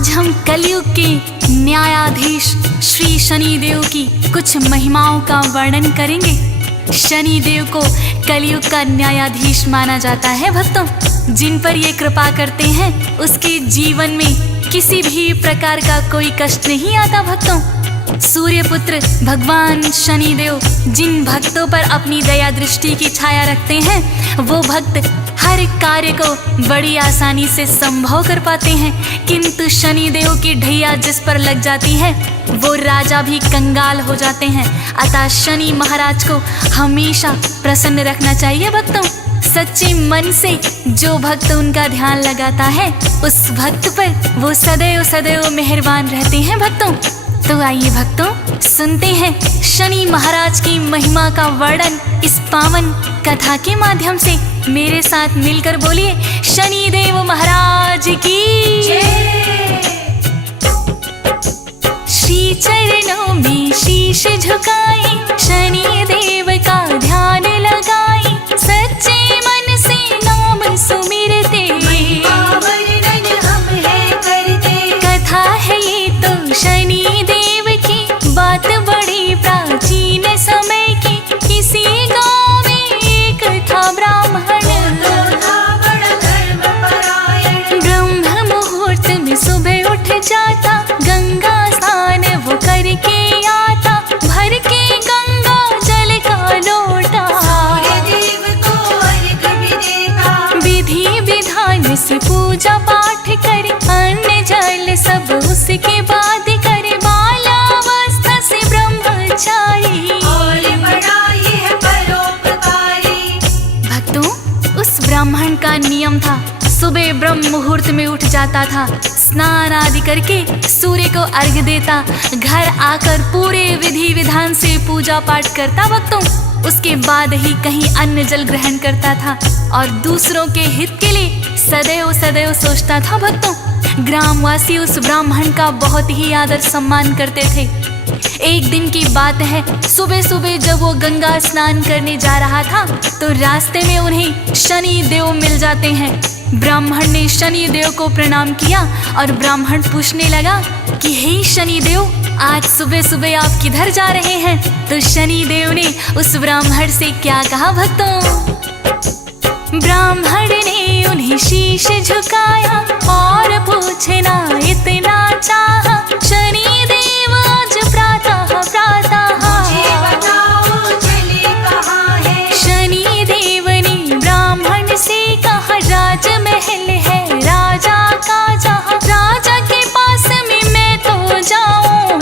आज हम कलयुग के न्यायाधीश श्री शनिदेव की कुछ महिमाओं का वर्णन करेंगे। शनिदेव को कलयुग का न्यायाधीश माना जाता है भक्तों। जिन पर ये कृपा करते हैं उसके जीवन में किसी भी प्रकार का कोई कष्ट नहीं आता भक्तों। सूर्यपुत्र भगवान शनिदेव जिन भक्तों पर अपनी दया दृष्टि की छाया रखते हैं वो भक्त हर कार्य को बड़ी आसानी से संभव कर पाते हैं। किंतु शनिदेव की ढैया जिस पर लग जाती है वो राजा भी कंगाल हो जाते हैं। अतः शनि महाराज को हमेशा प्रसन्न रखना चाहिए भक्तों। सच्चे मन से जो भक्त उनका ध्यान लगाता है उस भक्त पर वो सदैव सदैव मेहरबान रहते हैं भक्तों। तो आइए भक्तों सुनते हैं शनि महाराज की महिमा का वर्णन इस पावन कथा के माध्यम से। मेरे साथ मिलकर बोलिए शनिदेव महाराज की जय। श्री चरणों में शीश झुकाई शनिदेव का ध्यान लगाई, सच्चे मन से नाम सुमिरते हम है करते। कथा है ये तो शनिदेव की बात बड़ी प्राचीन समय की। किसी गांव में एक था ब्राह्मण ब्रह्म मुहूर्त में सुबह उठ जाता, गंगा स्नान वो करके आता, भर के गंगा जल का लोटा विधि विधान से पूजा पाठ करे, अन्न जल सब उसके बाद करे, बालावस्था से ब्रह्मचारी भक्तों। उस ब्राह्मण का नियम था सुबह ब्रह्म मुहूर्त में उठ जाता था, स्नान आदि करके सूर्य को अर्घ्य देता, घर आकर पूरे विधि विधान से पूजा पाठ करता भक्तों। उसके बाद ही कहीं अन्न जल ग्रहण करता था और दूसरों के हित के लिए सदैव सदैव सोचता था भक्तों। ग्रामवासी उस ब्राह्मण का बहुत ही आदर सम्मान करते थे। एक दिन की बात है, सुबह सुबह जब वो गंगा स्नान करने जा रहा था तो रास्ते में उन्हें शनि देव मिल जाते हैं। ब्राह्मण ने शनि देव को प्रणाम किया और ब्राह्मण पूछने लगा कि हे शनि देव, आज सुबह सुबह आप किधर जा रहे हैं? तो शनि देव ने उस ब्राह्मण से क्या कहा भक्तों? ब्राह्मण ने उन्हें शीश झुकाया और पूछना इतना चाहा, शनि देव आज प्रातः शनि देव ने ब्राह्मण से कहा, राजमहल है राजा का जहाँ, राजा के पास में मैं तो जाऊं,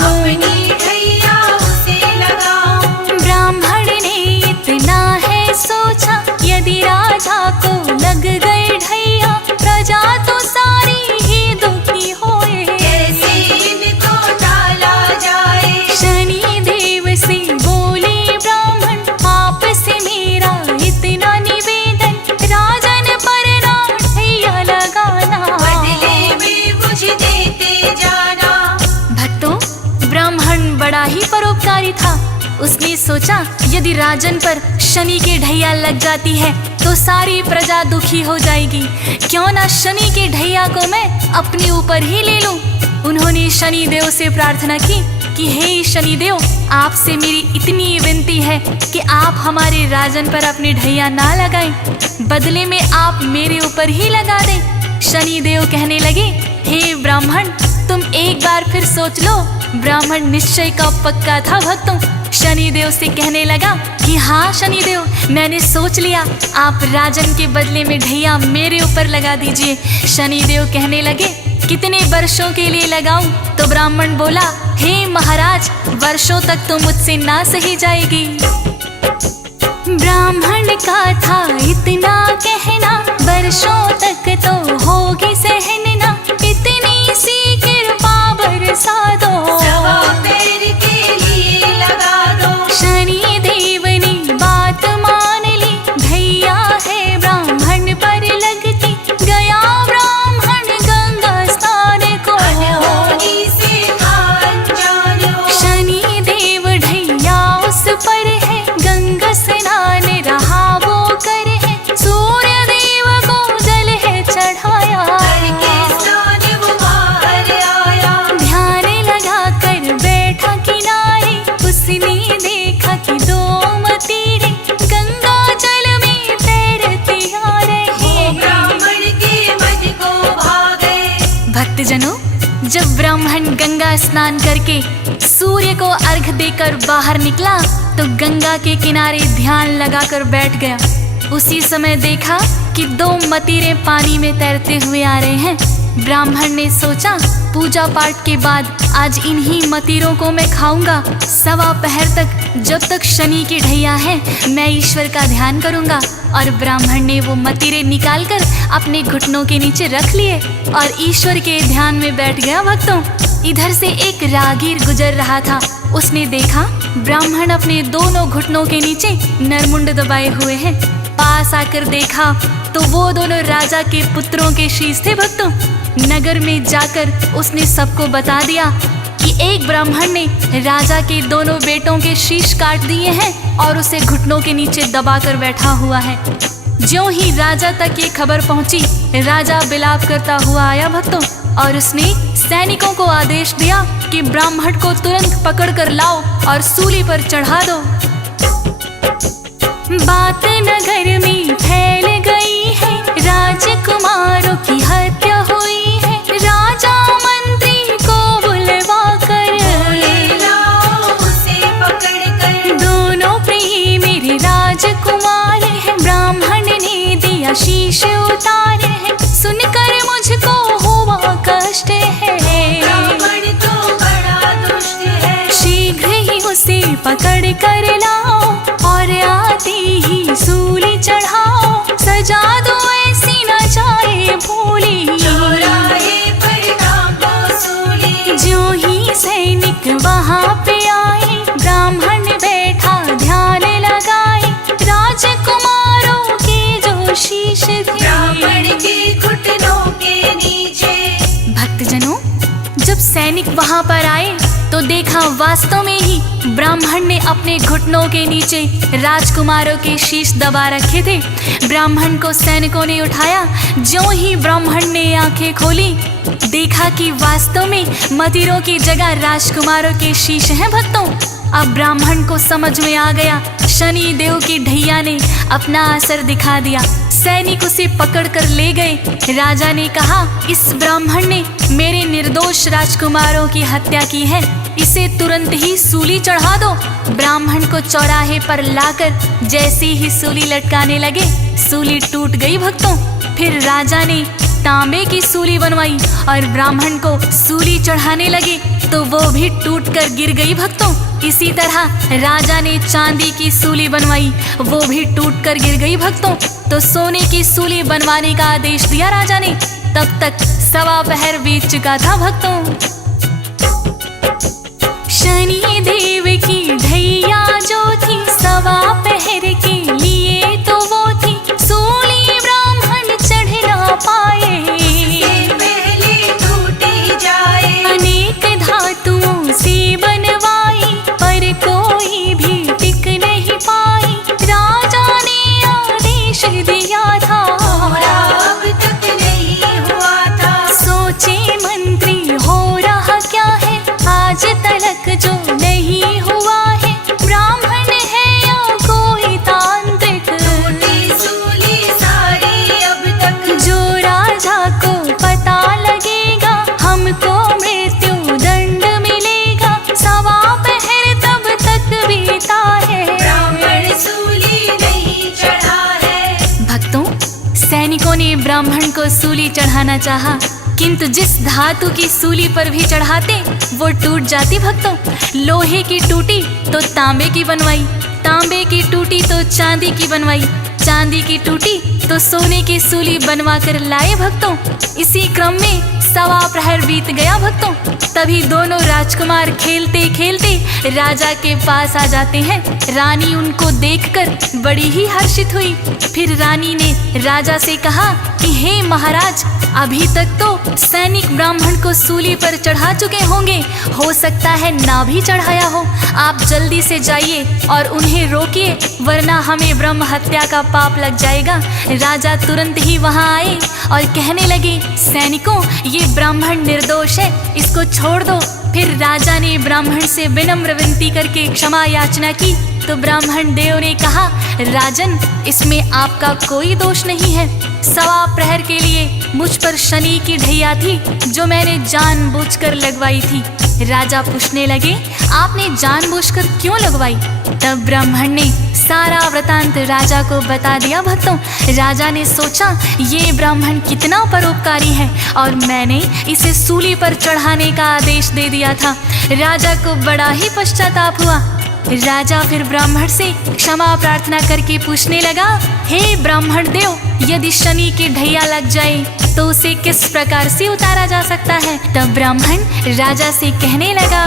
ब्राह्मण ने इतना है सोचा, यदि राजा को लग गए ढैया, प्रजा तो सारी ही दुखी होए, कैसे इनको टाला जाए। शनि देव से बोले ब्राह्मण, आप से मेरा इतना निवेदन, राजन पर ना ढैया लगाना, बदले में मुझे देते जाना। भक्तों, ब्राह्मण बड़ा ही परोपकारी था। उसने सोचा यदि राजन पर शनि के ढैया लग जाती है तो सारी प्रजा दुखी हो जाएगी, क्यों ना शनि के ढैया को मैं अपने ऊपर ही ले लूं। उन्होंने शनि देव से प्रार्थना की कि हे शनि देव, आपसे मेरी इतनी विनती है कि आप हमारे राजन पर अपने ढैया ना लगाएं, बदले में आप मेरे ऊपर ही लगा दें। शनि देव कहने लगे, हे ब्राह्मण, तुम एक बार फिर सोच लो। ब्राह्मण निश्चय का पक्का था भक्तों। शनिदेव से कहने लगा कि हाँ शनिदेव, मैंने सोच लिया, आप राजन के बदले में ढैया मेरे ऊपर लगा दीजिए। शनिदेव कहने लगे, कितने वर्षों के लिए लगाऊं? तो ब्राह्मण बोला, हे महाराज, वर्षों तक तो मुझसे ना सही जाएगी। ब्राह्मण का था इतना कहना, वर्षों तक तो होगी सहना, इतनी सी कृपा बरसा दो, शनि देव ने बात मान ली, ढैया है ब्राह्मण पर लगती, गया ब्राह्मण गंगा स्नान को, शनि देव ढैया उस पर है, गंगा स्नान रहा वो कर है, सूर्य देव को जल है चढ़ाया, जब ब्राह्मण गंगा स्नान करके सूर्य को अर्घ देकर बाहर निकला तो गंगा के किनारे ध्यान लगाकर बैठ गया। उसी समय देखा कि 2 मतीरे पानी में तैरते हुए आ रहे हैं। ब्राह्मण ने सोचा पूजा पाठ के बाद आज इन्हीं मतीरों को मैं खाऊंगा। 1.25 पहर तक जब तक शनि की ढैया है मैं ईश्वर का ध्यान करूंगा। और ब्राह्मण ने वो मतीरे निकालकर अपने घुटनों के नीचे रख लिए और ईश्वर के ध्यान में बैठ गया। भक्तों, इधर से एक राहगीर गुजर रहा था। उसने देखा ब्राह्मण अपने दोनों घुटनों के नीचे नरमुंड दबाए हुए हैं। पास आकर देखा तो वो दोनों राजा के पुत्रों के शीश थे। भक्तों, नगर में जाकर उसने सबको बता दिया कि एक ब्राह्मण ने राजा के दोनों बेटों के शीश काट दिए हैं और उसे घुटनों के नीचे दबाकर बैठा हुआ है। ज्यों ही राजा तक ये खबर पहुंची, राजा बिलाप करता हुआ आया। भक्तों, और उसने सैनिकों को आदेश दिया कि ब्राह्मण को तुरंत पकड़ कर लाओ और सूली पर चढ़ा दो। बात नगर में फैल गई है, राजकुमारों की हत्या हुई है। राजा मंत्री को बुलवा कर लाओ उसे पकड़ कर। दोनों प्रिय मेरे राजकुमार हैं, ब्राह्मण ने दिया शीश उतारे हैं। सुनकर मुझको हुआ कष्ट है, ब्राह्मण तो बड़ा दुष्ट है। शीघ्र ही उसे पकड़ कर लाओ और आते ही सूली चढ़ाओ। सजा दो ऐसी न जाए भूली, चौराहे पर टांगो सूली। जो ही सैनिक वहाँ पे आए, ब्राह्मण बैठा ध्यान लगाए। राजकुमारों के जो शीश थे, ब्राह्मण के घुटनों के नीचे। भक्तजनों, जब सैनिक वहाँ पर आए तो देखा वास्तव में ही ब्राह्मण ने अपने घुटनों के नीचे राजकुमारों के शीश दबा रखे थे। ब्राह्मण को सैनिकों ने उठाया। ज्यों ही ब्राह्मण ने आंखें खोली, देखा कि वास्तव में मतीरों की जगह राजकुमारों के शीश हैं। भक्तों, अब ब्राह्मण को समझ में आ गया शनि देव की ढैया ने अपना असर दिखा दिया। सैनिक उसे पकड़कर ले गए। राजा ने कहा, इस ब्राह्मण ने मेरे निर्दोष राजकुमारों की हत्या की है, इसे तुरंत ही सूली चढ़ा दो। ब्राह्मण को चौराहे पर लाकर जैसे ही सूली लटकाने लगे, सूली टूट गई। भक्तों, फिर राजा ने तांबे की सूली बनवाई और ब्राह्मण को सूली चढ़ाने लगे तो वो भी टूटकर गिर गई। भक्तों, इसी तरह राजा ने चांदी की सूली बनवाई, वो भी टूटकर गिर गई। भक्तों, तो सोने की सूली बनवाने का आदेश दिया राजा ने। तब तक 1.25 पहर बीत चुका था। भक्तों, शनि देव की ढैया जो थी 1.25 पहर के लिए तो वो थी। सूली ब्राह्मण चढ़ ना पाए, पहले टूटी जाए। अनेक धातुओं से बनवाई पर कोई भी टिक नहीं पाई। राजा ने आदेश दिया था, अब तक नहीं हुआ था। सोचे मंत्री हो रहा क्या है, आज तलक जो नहीं हुआ है। ब्राह्मण है या कोई तांत्रिक, टूटी सूली सारी अब तक। जो राजा को पता लगेगा हमको मृत्यु दंड मिलेगा। 1.25 पहर तब तक बीता है, ब्राह्मण सूली नहीं चढ़ा है। भक्तों, सैनिकों ने ब्राह्मण को सूली चढ़ाना चाहा, किंतु जिस धातु की सूली पर भी चढ़ाते वो टूट जाती। भक्तों, लोहे की टूटी तो तांबे की बनवाई, तांबे की टूटी तो चांदी की बनवाई, चांदी की टूटी तो सोने की सूली बनवा कर लाए। भक्तों, इसी क्रम में 1.25 प्रहर बीत गया। भक्तों, तभी दोनों राजकुमार खेलते खेलते राजा के पास आ जाते हैं। रानी उनको देखकर बड़ी ही हर्षित हुई। फिर रानी ने राजा से कहा कि हे महाराज, अभी तक तो सैनिक ब्राह्मण को सूली पर चढ़ा चुके होंगे, हो सकता है ना भी चढ़ाया हो। आप जल्दी से जाइए और उन्हें इन्हें रोकिए वरना हमें ब्रह्म हत्या का पाप लग जाएगा। राजा तुरंत ही वहां आए और कहने लगे, सैनिकों, ये ब्राह्मण निर्दोष है, इसको छोड़ दो। फिर राजा ने ब्राह्मण से विनम्र विनती करके क्षमा याचना की तो ब्राह्मण देव ने कहा, राजन, इसमें आपका कोई दोष नहीं है। सवा प्रहर के लिए मुझ पर शनि की ढैया थी जो मैंने जानबूझकर लगवाई थी। राजा पूछने लगे, आपने जानबूझकर क्यों लगवाई? तब ब्राह्मण ने सारा वृतांत राजा को बता दिया। भक्तों, राजा ने सोचा ये ब्राह्मण कितना परोपकारी है और मैंने इसे सूली पर चढ़ाने का आदेश दे दिया था। राजा को बड़ा ही पश्चाताप हुआ। राजा फिर ब्राह्मण से क्षमा प्रार्थना करके पूछने लगा, हे ब्राह्मण देव, यदि शनि की ढैया लग जाए तो उसे किस प्रकार से उतारा जा सकता है? तब ब्राह्मण राजा से कहने लगा,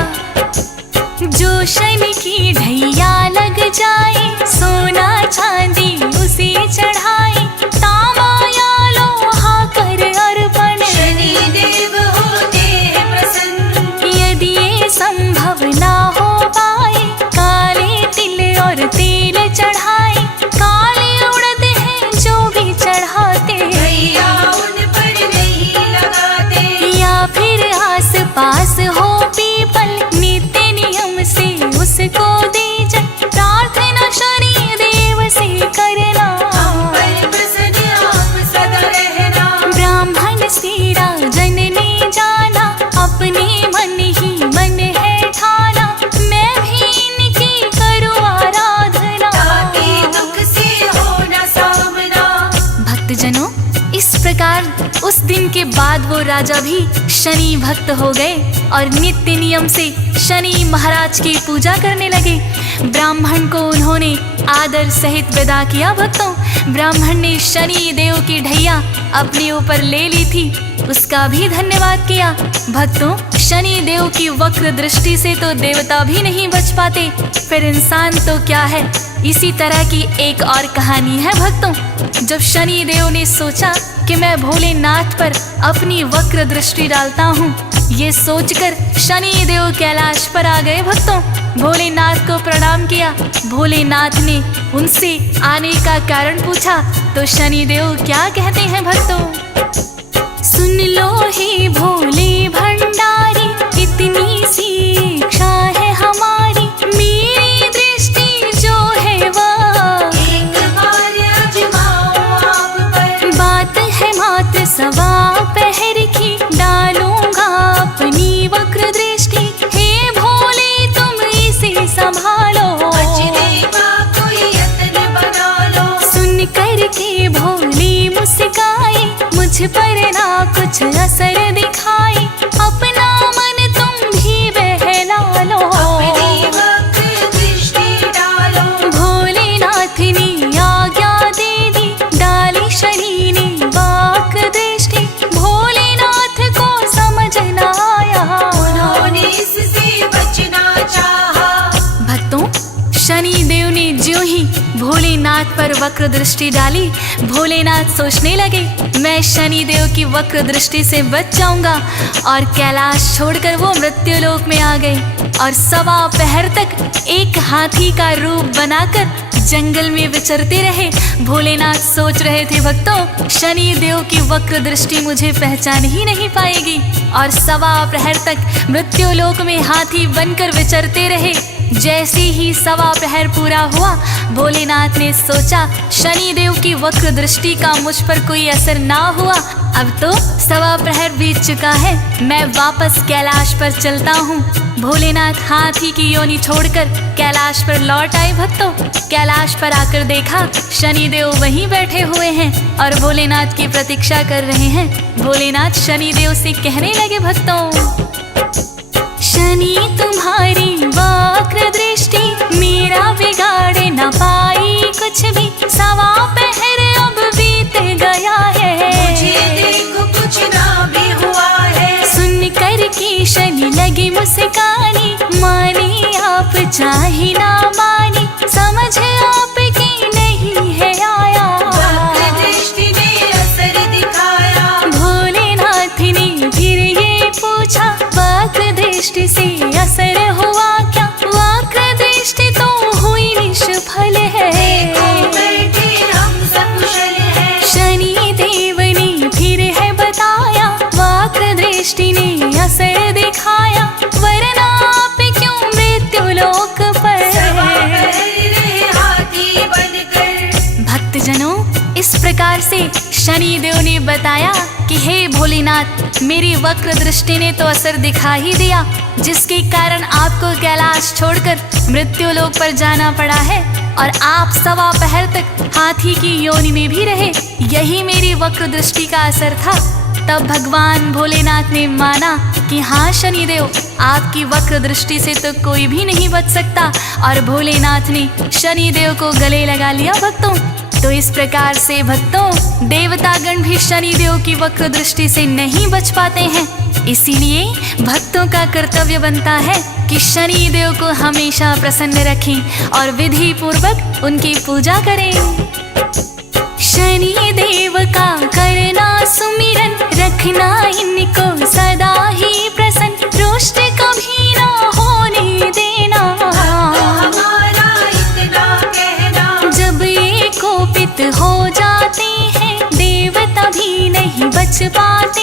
जो शनि की ढैया लग जाए सोना चांदी उसे चढ़ाए, तांबा या लोहा कर अर्पण शनि देव होते हैं प्रसन्न। यदि ये संभव ना हो पाए, काले तिल और तेल चढ़ाए, काले उड़द हैं जो भी चढ़ाते, भैया उन पर नहीं लगाते। या फिर आस पास हो पीपल, नित्य नियम से उसको दीजिए, प्रार्थना शनि देव से करना, हम पर प्रसन्न आप सदा रहना। ब्राह्मण से राजन ने जाना, अपने मन ही मन है ठाना, मैं भी इनकी करूँ आराधना, ताकि दुख से हो न सामना। भक्तजनों, इस प्रकार उस दिन के बाद वो राजा भी शनि भक्त हो गए और नित्य नियम से शनि महाराज की पूजा करने लगे। ब्राह्मण को उन्होंने आदर सहित विदा किया। भक्तों, ब्राह्मण ने शनि देव की ढैया अपने ऊपर ले ली थी, उसका भी धन्यवाद किया। भक्तों, शनि देव की वक्र दृष्टि से तो देवता भी नहीं बच पाते, फिर इंसान तो क्या है। इसी तरह की एक और कहानी है भक्तों। जब शनि देव ने सोचा कि मैं भोलेनाथ पर अपनी वक्र दृष्टि डालता हूँ, ये सोचकर शनि देव कैलाश पर आ गए। भक्तों, भोलेनाथ को प्रणाम किया। भोलेनाथ ने उनसे आने का कारण पूछा तो शनि देव क्या कहते हैं भक्तों, सुन लो हे भोले भंडारी, इतनी सी इच्छा है हमारी, मेरी दृष्टि जो है वह एक बार आजमाओ आप पर। बात है मात्र सवा पहर की, डालूंगा अपनी वक्र दृष्टि, हे भोले तुम इसे संभालो, बचने का कोई यत्न बना लो। सुन कर के भोले मुस्काए, मुझ पर ना कुछ असर दिखाए, अपना मन तुम भी बहला लो, अपनी वक्र दृष्टि डालो। भोलेनाथ ने आज्ञा दे दी, डाली शनि ने वक्र दृष्टि, भोलेनाथ को समझ न आया, उन्होंने इससे बचना चाहा। भक्तों, शनि देव ने ज्यों ही भोलेनाथ पर वक्र दृष्टि डाली, भोलेनाथ सोचने लगे मैं शनि देव की वक्र दृष्टि से बच जाऊंगा, और कैलाश छोड़कर वो मृत्युलोक में आ गए और सवा पहर तक एक हाथी का रूप बनाकर जंगल में विचरते रहे। भोलेनाथ सोच रहे थे, भक्तों, शनि देव की वक्र दृष्टि मुझे पहचान ही नहीं पाएगी, और सवा प्रहर तक मृत्युलोक में हाथी बनकर विचरते रहे। जैसे ही सवा प्रहर पूरा हुआ, भोलेनाथ ने सोचा शनि देव की वक्र दृष्टि का मुझ पर कोई असर ना हुआ, अब तो सवा प्रहर बीत चुका है, मैं वापस कैलाश पर चलता हूँ। भोलेनाथ हाथी की योनि छोड़कर कैलाश पर लौट आए। भक्तों, कैलाश पर आकर देखा शनि देव वहीं बैठे हुए हैं और भोलेनाथ की प्रतीक्षा कर रहे हैं। भोलेनाथ शनि देव से कहने लगे, भक्तों, शनि तुम्हारी वक्र दृष्टि मेरा बिगाड़ न पाई कुछ भी, सवा पहर अब बीत गया है, मुझे देखो कुछ ना भी हुआ है। सुन कर के शनि लगी मुस्कानी, माने आप चाहे ना माने, समझ आपकी नहीं है आया, वक्र दृष्टि ने असर दिखाया। भोलेनाथ ने फिर ये पूछा, वक्र दृष्टि से असर हुआ क्या? वक्र दृष्टि तो हुई निष्फल, असर दिखाया, वरना आप क्यों मृत्यु लोक पर। सवा पहरे हाथी बनकर। भक्तजनों, इस प्रकार से शनि देव ने बताया कि हे भोलेनाथ, मेरी वक्र दृष्टि ने तो असर दिखा ही दिया, जिसके कारण आपको कैलाश छोड़कर मृत्यु लोक पर जाना पड़ा है और आप सवा पहर तक हाथी की योनि में भी रहे। यही मेरी वक्र दृष्टि का असर था। तब भगवान भोलेनाथ ने माना कि हाँ शनिदेव, आपकी वक्र दृष्टि से तो कोई भी नहीं बच सकता, और भोलेनाथ ने शनिदेव को गले लगा लिया। भक्तों, तो इस प्रकार से भक्तों, देवतागण भी शनिदेव की वक्र दृष्टि से नहीं बच पाते हैं। इसीलिए भक्तों का कर्तव्य बनता है कि शनिदेव को हमेशा प्रसन्न रखें और विधि पूर्वक उनकी पूजा करें। शनि देव का करना सुमिरन, रखना इनको सदा ही प्रसन्न, रुष्ट कभी ना होने देना। हमारा इतना कहना। जब ये कोपित हो जाते हैं, देवता भी नहीं बच पाते